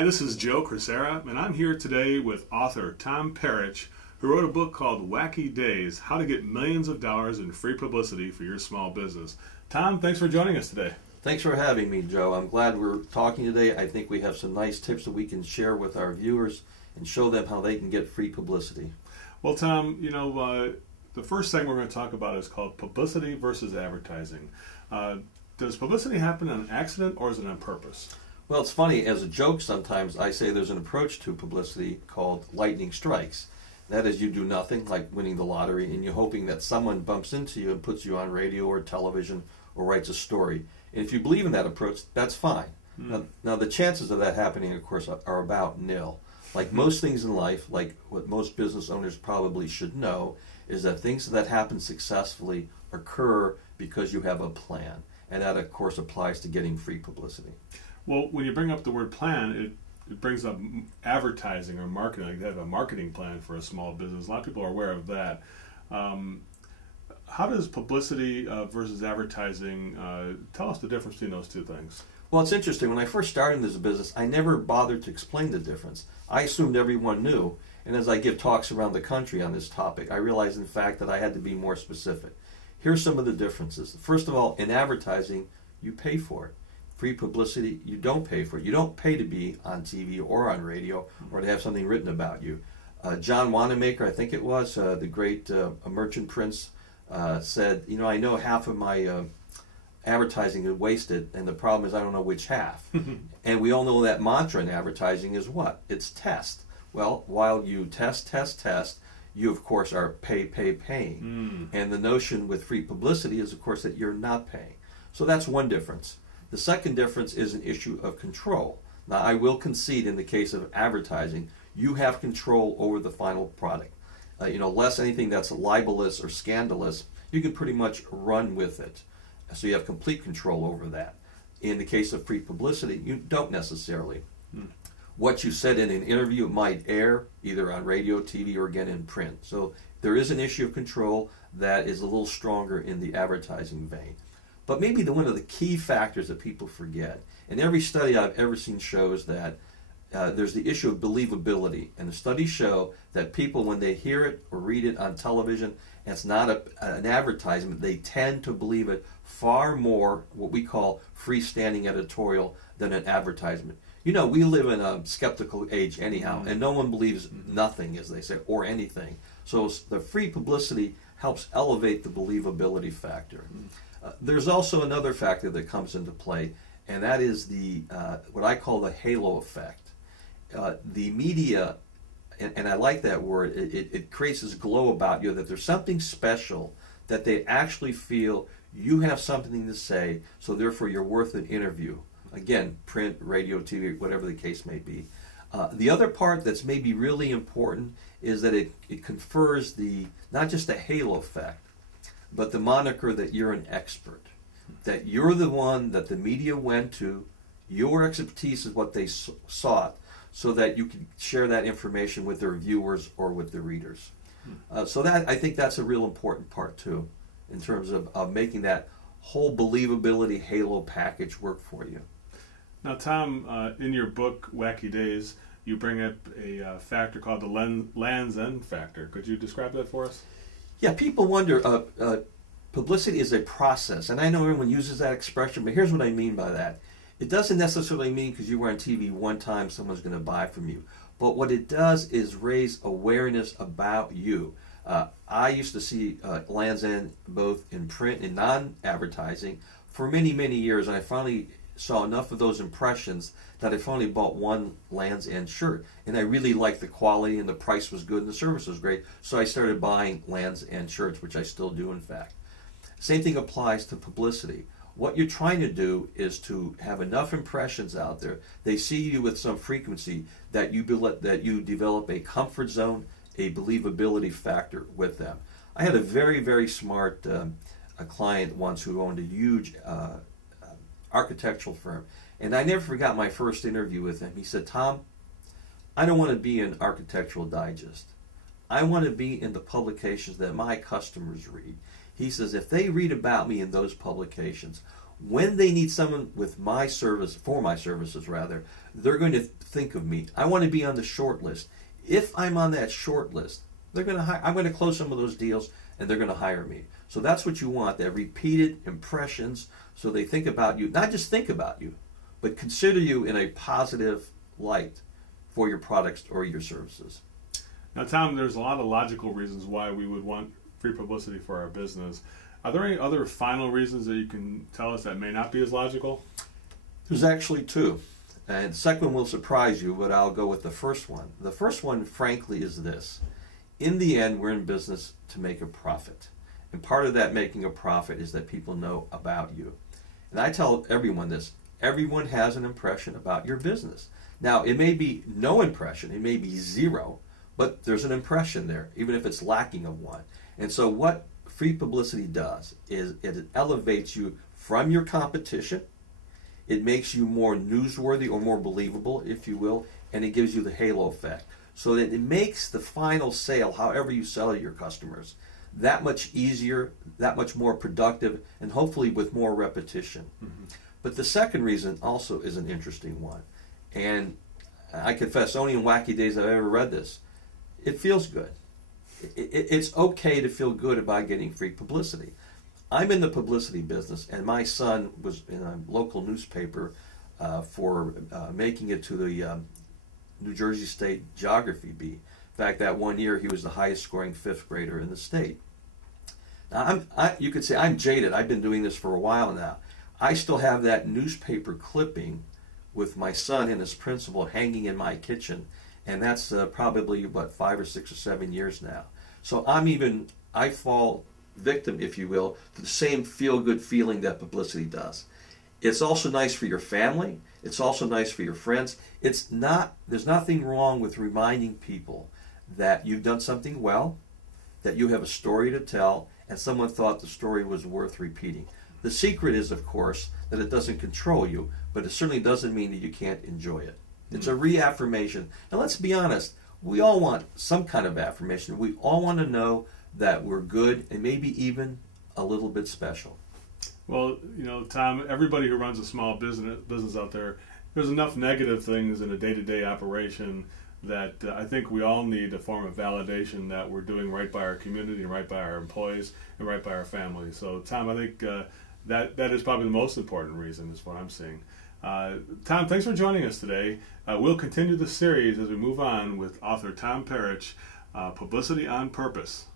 Hi, this is Joe Crisera, and I'm here today with author Tom Perich, who wrote a book called Wacky Days, How to Get Millions of Dollars in Free Publicity for Your Small Business. Tom, thanks for joining us today. Thanks for having me, Joe. I'm glad we're talking today. I think we have some nice tips that we can share with our viewers and show them how they can get free publicity. Well, Tom, the first thing we're going to talk about is called publicity versus advertising. Does publicity happen on accident or is it on purpose? Well, it's funny, as a joke sometimes I say there's an approach to publicity called lightning strikes. That is, you do nothing, like winning the lottery, and you're hoping that someone bumps into you and puts you on radio or television or writes a story. And if you believe in that approach, that's fine. Now, the chances of that happening, of course, are about nil. Like most things in life, like what most business owners probably should know, is that things that happen successfully occur because you have a plan. And that, of course, applies to getting free publicity. Well, when you bring up the word plan, it brings up advertising or marketing. Like they have a marketing plan for a small business. A lot of people are aware of that. How does publicity versus advertising, tell us the difference between those two things? Well, it's interesting. When I first started in this business, I never bothered to explain the difference. I assumed everyone knew. And as I give talks around the country on this topic, I realized, in fact, that I had to be more specific. Here's some of the differences. First of all, in advertising, you pay for it. Free publicity, you don't pay for it. You don't pay to be on TV or on radio or to have something written about you. John Wanamaker, I think it was, the great merchant prince, said, I know half of my advertising is wasted, and the problem is I don't know which half. And we all know that mantra in advertising is what? It's test. Well, while you test, you, of course, are paying. And the notion with free publicity is, of course, that you're not paying. So that's one difference. The second difference is an issue of control. Now, I will concede in the case of advertising, you have control over the final product. Less anything that's libelous or scandalous, you can pretty much run with it. So you have complete control over that. In the case of free publicity, you don't necessarily. What you said in an interview might air either on radio, TV, or again in print. So there is an issue of control that is a little stronger in the advertising vein. But maybe one of the key factors that people forget, and every study I've ever seen shows that there's the issue of believability. And the studies show that people, when they hear it or read it on television, and it's not an advertisement, they tend to believe it far more, what we call freestanding editorial, than an advertisement. We live in a skeptical age anyhow, and no one believes nothing, as they say, or anything. So the free publicity helps elevate the believability factor. There's also another factor that comes into play, and that is the what I call the halo effect. The media, and I like that word, it creates this glow about you that there's something special, that they actually feel you have something to say, so therefore you're worth an interview. Again, print, radio, TV, whatever the case may be. The other part that's maybe really important is that it confers not just the halo effect, but the moniker that you're an expert, that you're the one that the media went to, your expertise is what they sought, so that you can share that information with their viewers or with the readers. So I think that's a real important part too, in terms of making that whole believability halo package work for you. Now, Tom, in your book, Wacky Days, you bring up a factor called the Land's End factor. Could you describe that for us? Yeah, people wonder, publicity is a process, and I know everyone uses that expression, but here's what I mean by that. It doesn't necessarily mean because you were on TV one time someone's going to buy from you, but what it does is raise awareness about you. I used to see Land's End both in print and non-advertising for many, many years, and I finally saw enough of those impressions that I finally bought one Land's End shirt. And I really liked the quality, and the price was good, and the service was great. So I started buying Land's End shirts, which I still do, in fact. Same thing applies to publicity. What you're trying to do is to have enough impressions out there. They see you with some frequency that you develop a comfort zone, a believability factor with them. I had a very, very smart a client once who owned a huge architectural firm. And I never forgot my first interview with him. He said, Tom, I don't want to be in Architectural Digest. I want to be in the publications that my customers read. He says, if they read about me in those publications, When they need someone with my service, for my services rather, they're going to think of me. I want to be on the short list. If I'm on that short list, they're going to I'm going to close some of those deals, and they're going to hire me. So that's what you want, that repeated impressions, so they think about you, not just think about you, but consider you in a positive light for your products or your services. Now, Tom, there's a lot of logical reasons why we would want free publicity for our business. Are there any other final reasons that you can tell us that may not be as logical? There's actually two. And the second one will surprise you, but I'll go with the first one. The first one, frankly, is this. In the end, we're in business to make a profit. And part of that making a profit is that people know about you. And I tell everyone this. Everyone has an impression about your business. Now, it may be no impression. It may be zero. But there's an impression there, even if it's lacking of one. And so what free publicity does is it elevates you from your competition. It makes you more newsworthy or more believable, if you will, and it gives you the halo effect. So that it makes the final sale, however you sell to your customers, that much easier, that much more productive, and hopefully with more repetition. Mm-hmm. But the second reason also is an interesting one. And I confess, only in wacky days I've ever read this. It feels good. It's okay to feel good about getting free publicity. I'm in the publicity business, and my son was in a local newspaper for making it to the New Jersey State Geography Bee. In fact, that one year he was the highest scoring fifth grader in the state. Now, you could say I'm jaded. I've been doing this for a while now. I still have that newspaper clipping with my son and his principal hanging in my kitchen. And that's probably, 5 or 6 or 7 years now. So I fall victim, if you will, to the same feel-good feeling that publicity does. It's also nice for your family. It's also nice for your friends. There's nothing wrong with reminding people that you've done something well, that you have a story to tell, and someone thought the story was worth repeating. The secret is, of course, that it doesn't control you, but it certainly doesn't mean that you can't enjoy it. It's a reaffirmation. And let's be honest, we all want some kind of affirmation. We all want to know that we're good and maybe even a little bit special. Well, Tom, everybody who runs a small business out there, there's enough negative things in a day-to-day operation that I think we all need a form of validation that we're doing right by our community and right by our employees and right by our families. So, Tom, I think that is probably the most important reason is what I'm seeing. Tom, thanks for joining us today. We'll continue the series as we move on with author Tom Perich, Publicity on Purpose.